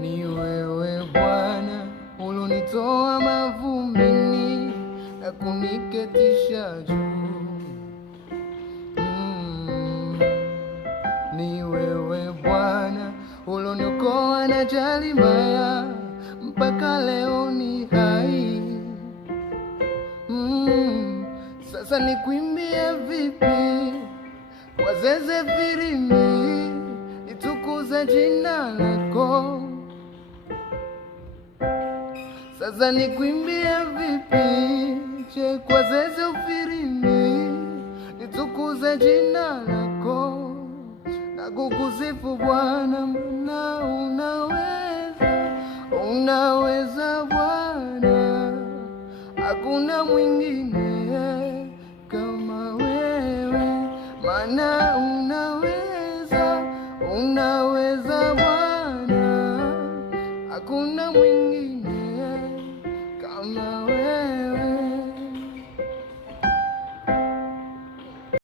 Ni wewe Bwana ulonitoa mavumbini na kuniketisha juu. Ni wewe Bwana uloniokoa na ajali mbaya, mpaka leo ni hai. Sasa nikuimbie vipi kwa zeze firimbi, nitukuze jina lako. Sasa nikuimbie vipi kwa zeze firimbi, nitukuze jina lako. Na kukusifu Bwana, maana unaweza Bwana, hakuna mwingine kama wewe. Maana unaweza Bwana, hakuna mwingine